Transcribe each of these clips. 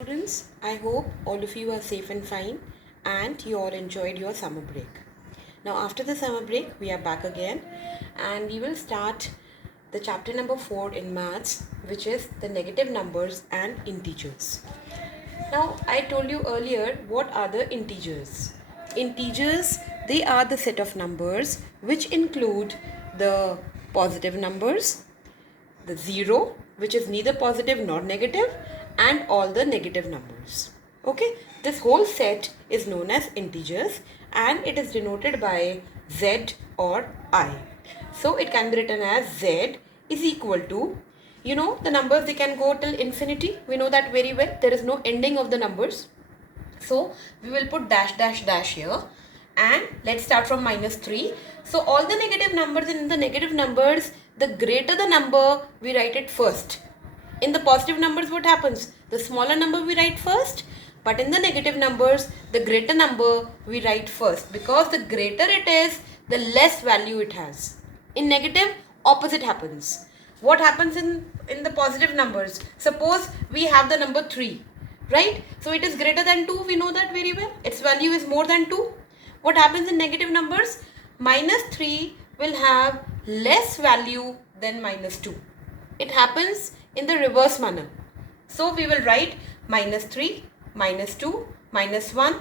Students, I hope all of you are safe and fine and you all enjoyed your summer break. Now, after the summer break, we are back again and we will start the chapter number 4 in maths, which is the negative numbers and integers. Now, I told you earlier what are the integers. Integers, they are the set of numbers which include the positive numbers, the 0, which is neither positive nor negative, and all the negative numbers. Okay, this whole set is known as integers and it is denoted by z or I. So it can be written as z is equal to, the numbers, they can go till infinity. We know that very well. There is no ending of the numbers. So we will put dash dash dash here, and let's start from -3. So all the negative numbers, in the negative numbers, the greater the number, we write it first. In the positive numbers, what happens? The smaller number we write first, but in the negative numbers, the greater number we write first, because the greater it is, the less value it has. In negative, opposite happens. What happens in the positive numbers? Suppose we have the number 3, right? So it is greater than 2, we know that very well. Its value is more than 2. What happens in negative numbers? -3 will have less value than -2. It happens in the reverse manner. So we will write -3, -2, -1,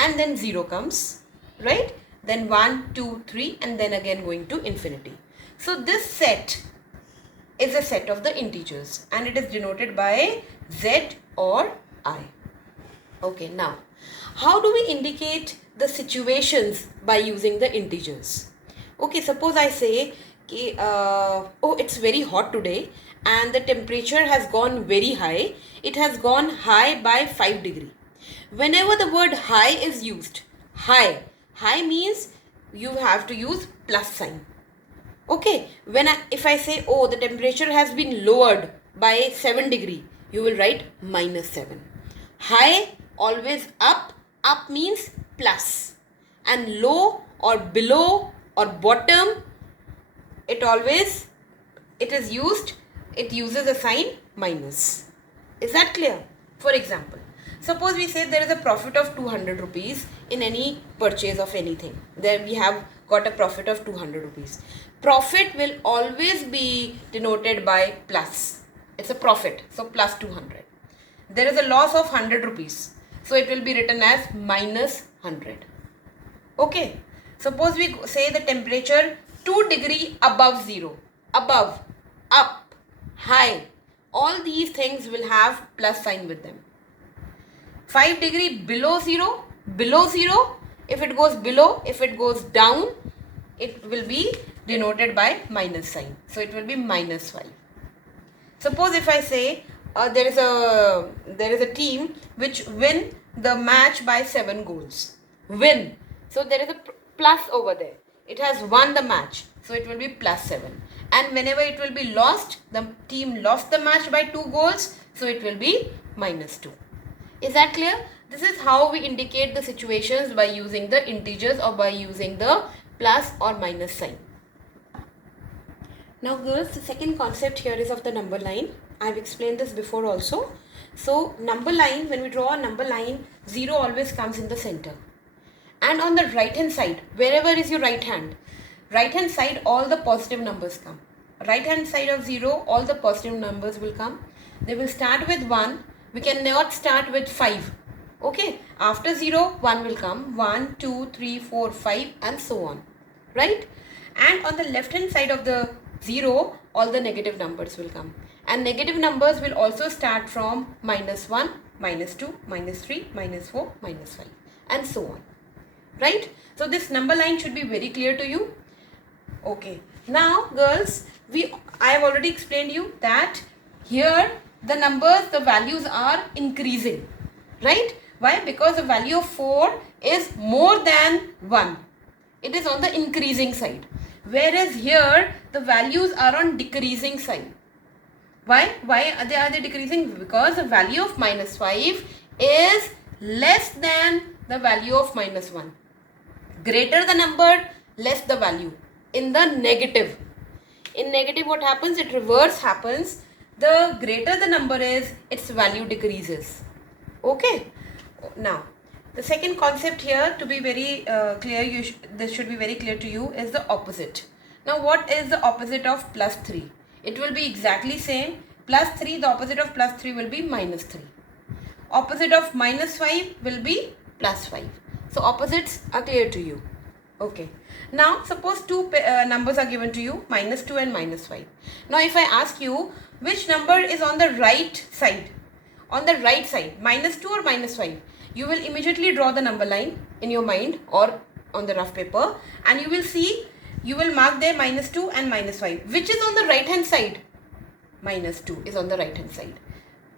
and then 0 comes, right? Then 1, 2, 3, and then again going to infinity. So this set is a set of the integers and it is denoted by z or I. Okay, now how do we indicate the situations by using the integers? Okay, suppose I say, oh, it's very hot today and the temperature has gone very high. It has gone high by 5 degree. Whenever the word high is used, high means you have to use plus sign. Okay, if I say, oh, the temperature has been lowered by 7 degree, you will write -7. High, always up means plus, and low or below or bottom, it uses a sign minus. Is that clear? For example, suppose we say there is a profit of 200 rupees in any purchase of anything. There we have got a profit of 200 rupees. Profit will always be denoted by plus. It's a profit, so plus 200. There is a loss of 100 rupees. So it will be written as -100. Okay. Suppose we say the temperature 2 degree above 0. Above, up, high. All these things will have plus sign with them. 5 degree below 0. Below 0. If it goes below, if it goes down, it will be denoted by minus sign. So it will be -5. Suppose if I say there is a team which win the match by 7 goals. Win. So there is a plus over there. It has won the match. So it will be +7. And whenever it will be lost, the team lost the match by 2 goals. So it will be -2. Is that clear? This is how we indicate the situations by using the integers or by using the plus or minus sign. Now girls, the second concept here is of the number line. I've explained this before also. So number line, when we draw a number line, 0 always comes in the center. And on the right hand side, wherever is your right hand side, all the positive numbers come. Right hand side of 0, all the positive numbers will come. They will start with 1. We cannot start with 5. Okay, after 0, 1 will come. 1, 2, 3, 4, 5 and so on. Right? And on the left hand side of the 0, all the negative numbers will come. And negative numbers will also start from -1, -2, -3, -4, -5 and so on. Right? So this number line should be very clear to you. Okay. Now girls, I have already explained you that here the numbers, the values are increasing. Right? Why? Because the value of 4 is more than 1. It is on the increasing side. Whereas here the values are on decreasing side. Why? Why are they decreasing? Because the value of -5 is less than the value of -1. Greater the number, less the value. In the negative. In negative, what happens? It reverse happens. The greater the number is, its value decreases. Okay. Now, the second concept here, to be very clear, this should be very clear to you, is the opposite. Now, what is the opposite of plus 3? It will be exactly same. Plus 3, the opposite of plus 3 will be minus 3. Opposite of minus 5 will be plus 5. So, opposites are clear to you. Okay. Now, suppose two numbers are given to you, minus 2 and minus 5. Now, if I ask you, which number is on the right side? On the right side, minus 2 or minus 5? You will immediately draw the number line in your mind or on the rough paper, and you will see, you will mark there minus 2 and minus 5. Which is on the right hand side? Minus 2 is on the right hand side.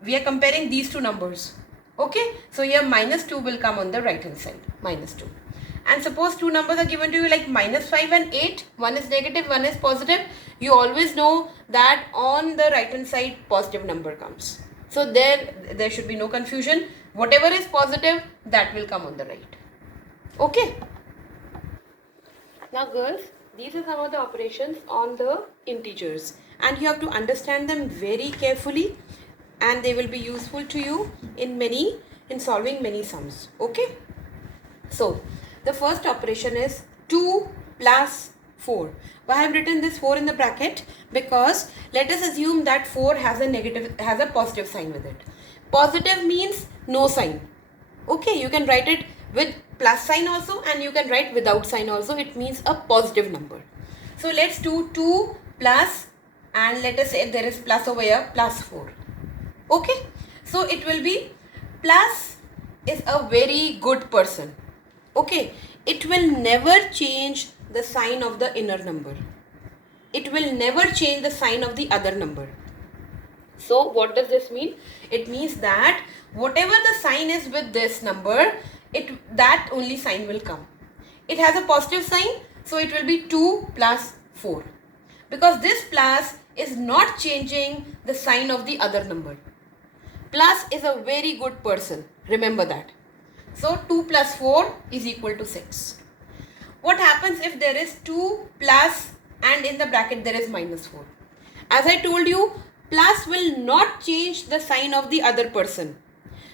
We are comparing these two numbers. Okay, so here minus 2 will come on the right hand side, minus 2. And suppose two numbers are given to you like minus 5 and 8. One is negative, one is positive. You always know that on the right hand side positive number comes. So there should be no confusion. Whatever is positive, that will come on the right. Okay. Now girls, these are some of the operations on the integers. And you have to understand them very carefully. And they will be useful to you in solving many sums. Okay. So, the first operation is 2 plus 4. Why I have written this 4 in the bracket? Because let us assume that 4 has a positive sign with it. Positive means no sign. Okay, you can write it with plus sign also, and you can write without sign also. It means a positive number. So let's do 2 plus, and let us say there is plus over here, plus 4. Okay, so it will be plus is a very good person. Okay, it will never change the sign of the inner number. It will never change the sign of the other number. So what does this mean? It means that whatever the sign is with this number, that only sign will come. It has a positive sign, so it will be 2 plus 4. Because this plus is not changing the sign of the other number. Plus is a very good person. Remember that. So 2 plus 4 is equal to 6. What happens if there is 2 plus and in the bracket there is minus 4? As I told you, plus will not change the sign of the other person.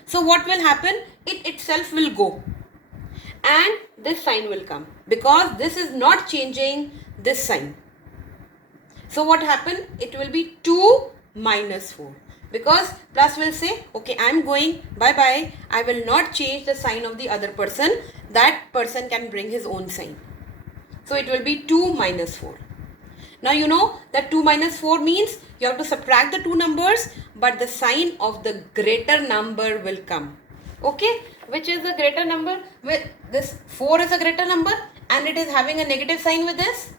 So what will happen? It itself will go. And this sign will come. Because this is not changing this sign. So what happened? It will be 2 minus 4. Because plus will say, okay, I am going, bye-bye. I will not change the sign of the other person. That person can bring his own sign. So it will be 2 minus 4. Now you know that 2 minus 4 means you have to subtract the two numbers, but the sign of the greater number will come. Okay, which is the greater number? This 4 is a greater number and it is having a negative sign with this.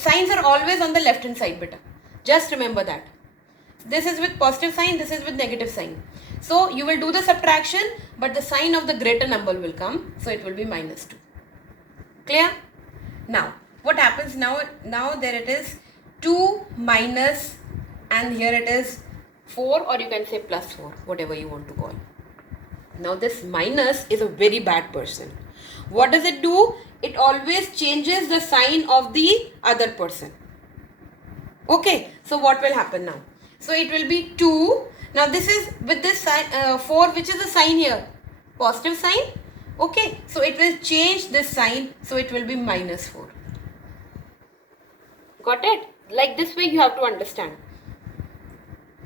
Signs are always on the left hand side, beta. Just remember that. This is with positive sign, this is with negative sign. So you will do the subtraction, but the sign of the greater number will come. So it will be minus 2. Clear? Now, what happens now? Now there it is 2 minus, and here it is 4, or you can say plus 4, whatever you want to call. Now this minus is a very bad person. What does it do? It always changes the sign of the other person. Okay, so what will happen now? So it will be 2. Now this is with this sign 4, which is the sign here? Positive sign. Okay, so it will change this sign. So it will be minus 4. Got it? Like this way you have to understand.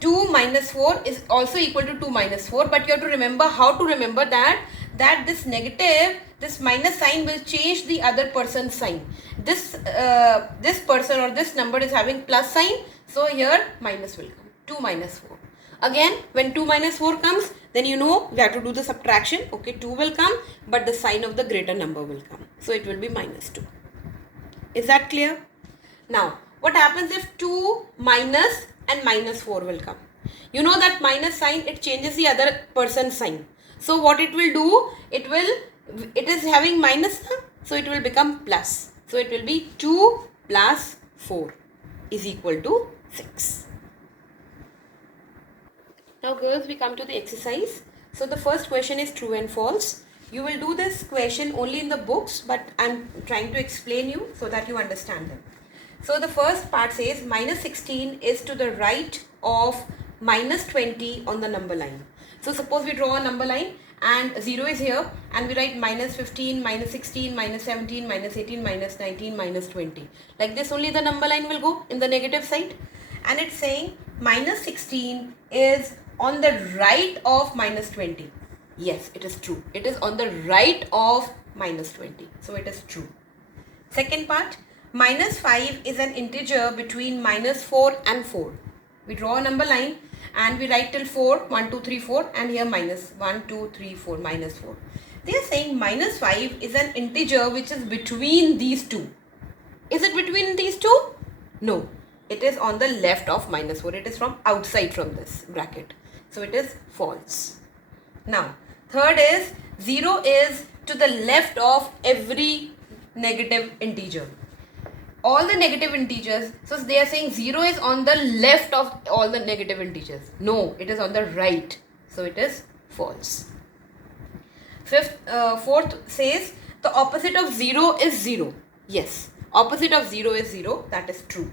2 minus 4 is also equal to 2 minus 4. But you have to remember how to remember that this negative, this minus sign will change the other person's sign. This person or this number is having plus sign. So here minus will come. 2 minus 4. Again, when 2 minus 4 comes, then you know we have to do the subtraction. Okay, 2 will come, but the sign of the greater number will come. So it will be minus 2. Is that clear? Now, what happens if 2 minus and minus 4 will come? You know that minus sign, it changes the other person's sign. So what it will do? It is having minus, so it will become plus. So it will be 2 plus 4 is equal to 6. Now girls, we come to the exercise. So the first question is true and false. You will do this question only in the books, but I am trying to explain you so that you understand them. So the first part says minus 16 is to the right of minus 20 on the number line. So suppose we draw a number line and 0 is here and we write minus 15, minus 16, minus 17, minus 18, minus 19, minus 20. Like this only the number line will go in the negative side. And it's saying minus 16 is on the right of minus 20. Yes, it is true. It is on the right of minus 20. So it is true. Second part, minus 5 is an integer between minus 4 and 4. We draw a number line and we write till 4, 1, 2, 3, 4 and here minus 1, 2, 3, 4, minus 4. They are saying minus 5 is an integer which is between these two. Is it between these two? No. It is on the left of minus 4. It is from outside from this bracket. So it is false. Now, third is 0 is to the left of every negative integer. All the negative integers, so they are saying 0 is on the left of all the negative integers. No, it is on the right. So it is false. Fourth says the opposite of 0 is 0. Yes, opposite of 0 is 0. That is true.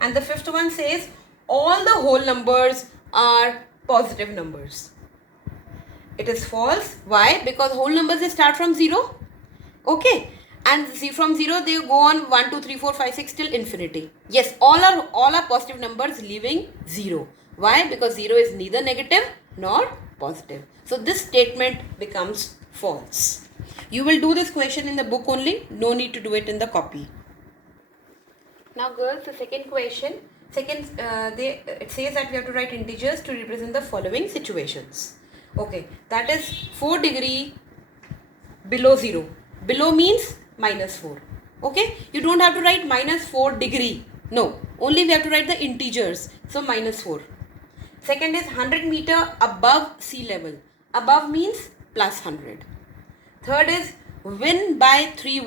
And the fifth one says all the whole numbers are positive numbers. It is false. Why? Because whole numbers they start from 0. Okay. And see, from 0 they go on 1, 2, 3, 4, 5, 6 till infinity. Yes, all are positive numbers leaving 0. Why? Because 0 is neither negative nor positive. So this statement becomes false. You will do this question in the book only. No need to do it in the copy. Now girls, the second question. It says that we have to write integers to represent the following situations. Okay, that is 4 degree below 0. Below means minus 4. Okay, you don't have to write minus 4 degree. No, only we have to write the integers. So minus 4. Second is 100 meter above sea level. Above means plus 100. Third is win by 3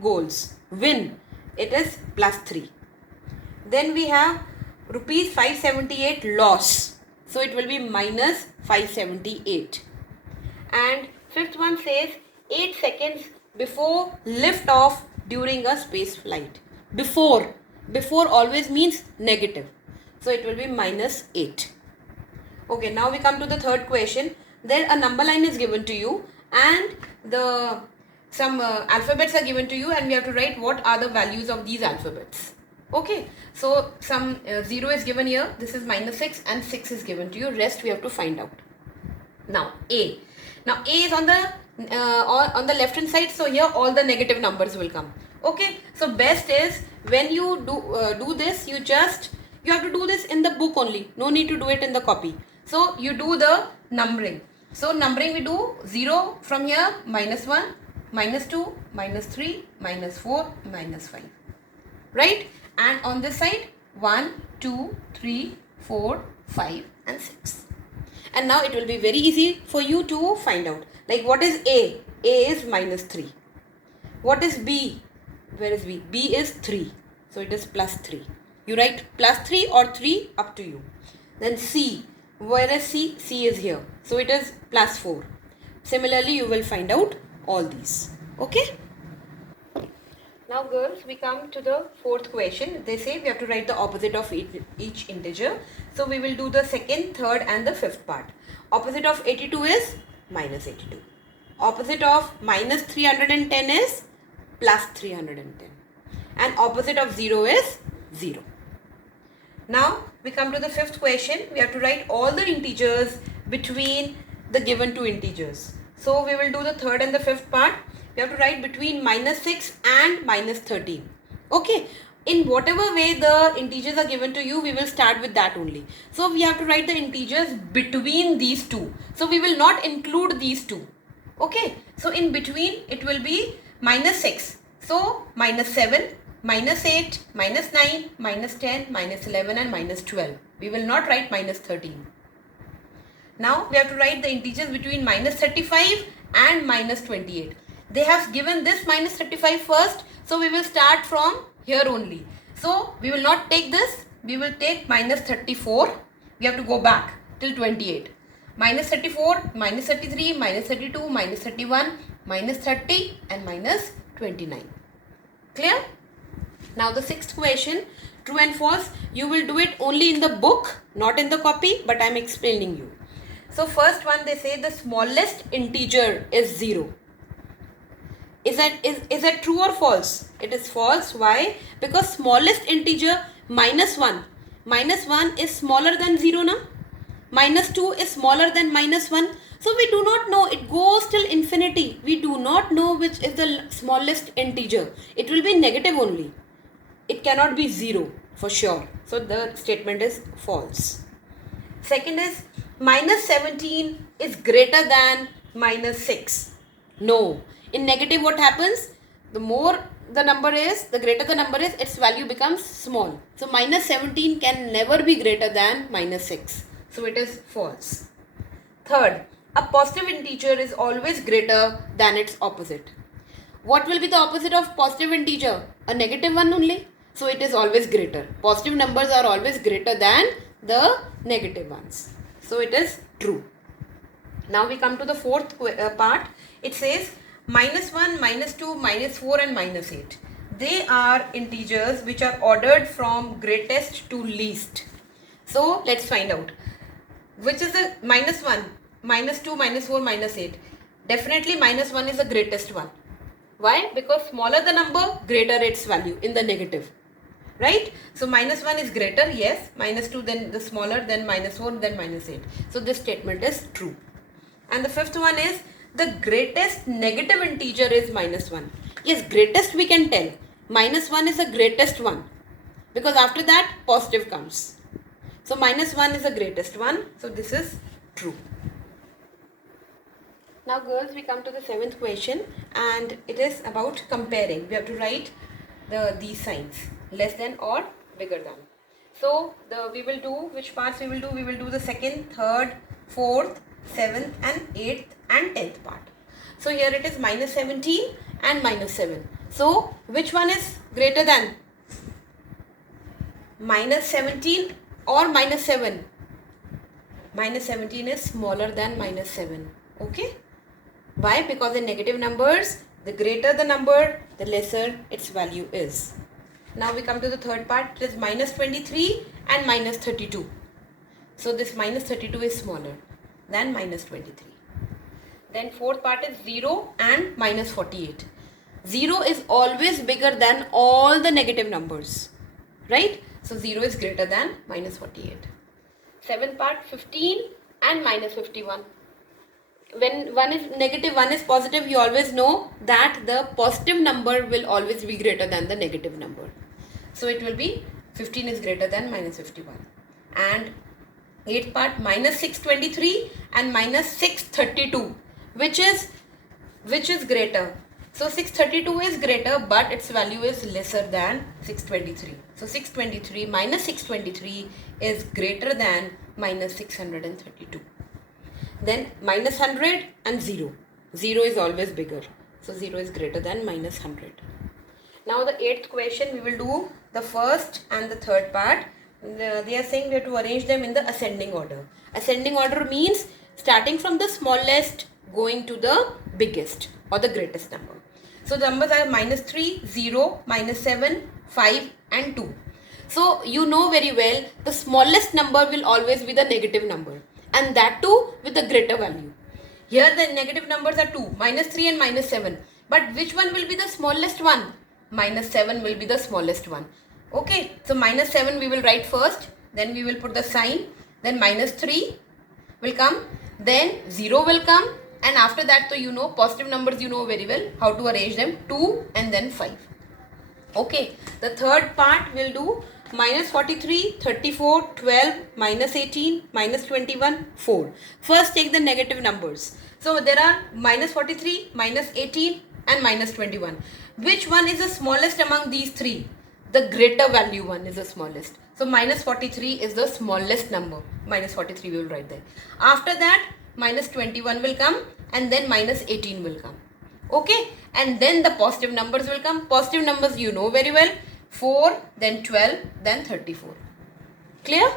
goals. Win, it is plus 3. Then we have rupees 578 loss. So it will be minus 578. And fifth one says 8 seconds before lift off during a space flight. Before always means negative. So it will be minus 8. Okay, now we come to the third question. There a number line is given to you and some alphabets are given to you and we have to write what are the values of these alphabets. Okay, so some 0 is given here. This is minus 6 and 6 is given to you. Rest we have to find out. Now A. Now A is on the left hand side. So here all the negative numbers will come. Okay, so best is when you do this, you have to do this in the book only. No need to do it in the copy. So you do the numbering. So numbering we do 0 from here, minus 1, minus 2, minus 3, minus 4, minus 5. Right? And on this side 1, 2, 3, 4, 5 and 6. And now it will be very easy for you to find out. Like what is A? A is minus 3. What is B? Where is B? B is 3. So it is plus 3. You write plus 3 or 3 up to you. Then C. Where is C? C is here. So it is plus 4. Similarly, you will find out all these. Okay? Now girls, we come to the fourth question. They say we have to write the opposite of each integer. So we will do the second, third and the fifth part. Opposite of 82 is minus 82. Opposite of minus 310 is plus 310. And opposite of 0 is 0. Now we come to the fifth question. We have to write all the integers between the given two integers. So we will do the third and the fifth part. We have to write between minus 6 and minus 13. Okay. In whatever way the integers are given to you, we will start with that only. So we have to write the integers between these two. So we will not include these two. Okay. So in between it will be minus 6. So minus 7, minus 8, minus 9, minus 10, minus 11 and minus 12. We will not write minus 13. Now we have to write the integers between minus 35 and minus 28. They have given this minus 35 first. So we will start from here only. So we will not take this. We will take minus 34. We have to go back till 28. Minus 34, minus 33, minus 32, minus 31, minus 30 and minus 29. Clear? Now the sixth question, true and false. You will do it only in the book, not in the copy, but I am explaining you. So first one, they say the smallest integer is 0. Is that true or false? It is false. Why? Because smallest integer -1. -1 is smaller than 0 now. -2 is smaller than -1. So we do not know. It goes till infinity. We do not know which is the smallest integer. It will be negative only. It cannot be 0 for sure. So the statement is false. Second is -17 is greater than -6. No. In negative, what happens? The more the number is, the greater the number is, its value becomes small. So -17 can never be greater than -6. So it is false. Third, a positive integer is always greater than its opposite. What will be the opposite of positive integer? A negative one only. So it is always greater. Positive numbers are always greater than the negative ones. So it is true. Now we come to the fourth part. It says -1, -2, -4 and -8. They are integers which are ordered from greatest to least. So let's find out. Which is the -1, -2, -4, -8? Definitely -1 is the greatest one. Why? Because smaller the number, greater its value in the negative. Right? So -1 is greater, yes. -2 then the smaller, then -4, then -8. So this statement is true. And the fifth one is the greatest negative integer is -1. Yes, greatest we can tell. -1 is the greatest one. Because after that, positive comes. So -1 is the greatest one. So this is true. Now girls, we come to the seventh question. And it is about comparing. We have to write these signs. Less than or bigger than. So we will do, which parts we will do? We will do the second, third, fourth, 7th and 8th and 10th part. So here it is -17 and -7. So which one is greater than? -17 or -7? -17 is smaller than -7. Okay? Why? Because in negative numbers, the greater the number, the lesser its value is. Now we come to the third part. It is -23 and -32. So this -32 is smaller than -23. Then fourth part is 0 and -48. 0 is always bigger than all the negative numbers. Right? So 0 is greater than -48. Seventh part, 15 and -51. When one is negative, one is positive, you always know that the positive number will always be greater than the negative number. So it will be 15 is greater than -51. And 8th part, -623 and -632. Which is greater? So 632 is greater, but its value is lesser than 623. So 623 -623 is greater than -632. Then -100 and 0. 0 is always bigger. So 0 is greater than -100. Now the 8th question, we will do the first and the third part. They are saying we have to arrange them in the ascending order. Ascending order means starting from the smallest going to the biggest or the greatest number. So the numbers are -3, 0, -7, 5 and 2. So you know very well the smallest number will always be the negative number, and that too with the greater value. Here the negative numbers are 2, -3 and -7. But which one will be the smallest one? -7 will be the smallest one. Okay, so -7 we will write first, then we will put the sign, then -3 will come, then 0 will come, and after that, so you know positive numbers, you know very well how to arrange them, 2 and then 5. Okay, the third part will do -43, 34, 12, -18, -21, 4. First take the negative numbers. So there are -43, -18 and -21. Which one is the smallest among these three? The greater value one is the smallest. So -43 is the smallest number. -43 we will write there. After that, -21 will come, and then -18 will come. Okay, and then the positive numbers will come. Positive numbers you know very well. 4, then 12, then 34. Clear?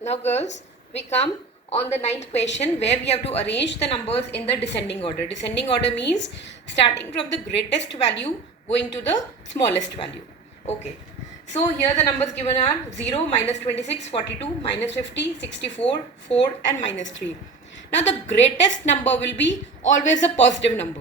Now girls, we come on the 9th question, where we have to arrange the numbers in the descending order. Descending order means starting from the greatest value going to the smallest value. Okay. So here the numbers given are 0, minus 26, 42, minus 50, 64, 4 and minus 3. Now the greatest number will be always a positive number.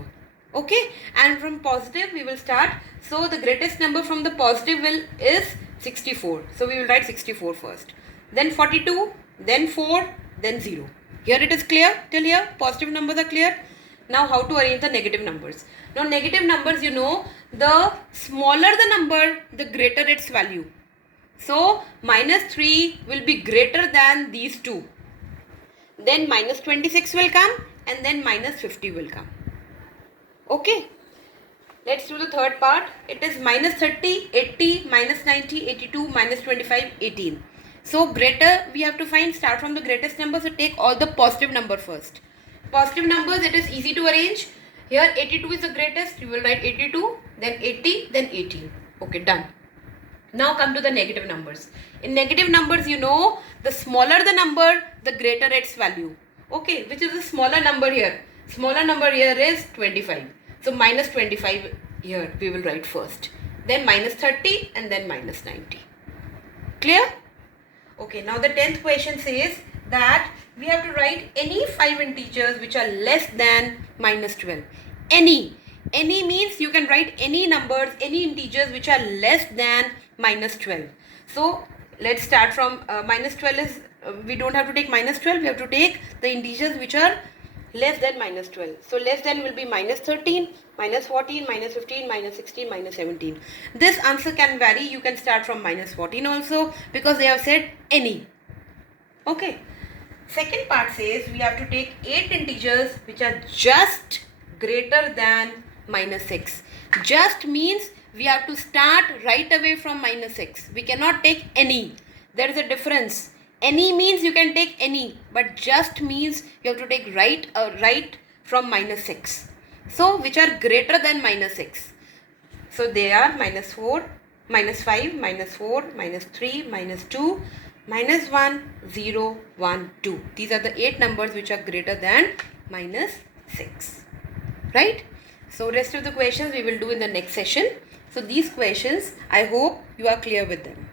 Okay, and from positive we will start. So the greatest number from the positive is 64. So we will write 64 first. Then 42, then 4, then 0. Here it is clear till here. Positive numbers are clear. Now how to arrange the negative numbers. Now negative numbers, you know, the smaller the number, the greater its value. So minus 3 will be greater than these two. Then minus 26 will come and then minus 50 will come. Okay. Let's do the third part. It is minus 30, 80, minus 90, 82, minus 25, 18. So greater we have to find, start from the greatest number. So take all the positive number first. Positive numbers, it is easy to arrange. Here 82 is the greatest. You will write 82, then 80, then 18. Okay, done. Now come to the negative numbers. In negative numbers, you know, the smaller the number, the greater its value. Okay, which is the smaller number here? Smaller number here is 25. So minus 25 here we will write first. Then minus 30 and then minus 90. Clear? Okay, now the 10th question says that we have to write any 5 integers which are less than minus 12. Any means you can write any numbers, any integers which are less than minus 12. So let's start from minus 12 is, we don't have to take minus 12, we have to take the integers which are less than minus 12. So less than will be minus 13, minus 14, minus 15, minus 16, minus 17. This answer can vary. You can start from minus 14 also because they have said any. Okay. Second part says we have to take 8 integers which are just greater than minus 6. Just means we have to start right away from minus 6. We cannot take any. There is a difference. Any means you can take any, but just means you have to take right from minus 6. So which are greater than minus 6. So they are minus 4, minus 5, minus 4, minus 3, minus 2, minus 1, 0, 1, 2. These are the 8 numbers which are greater than minus 6. Right? So rest of the questions we will do in the next session. So these questions, I hope you are clear with them.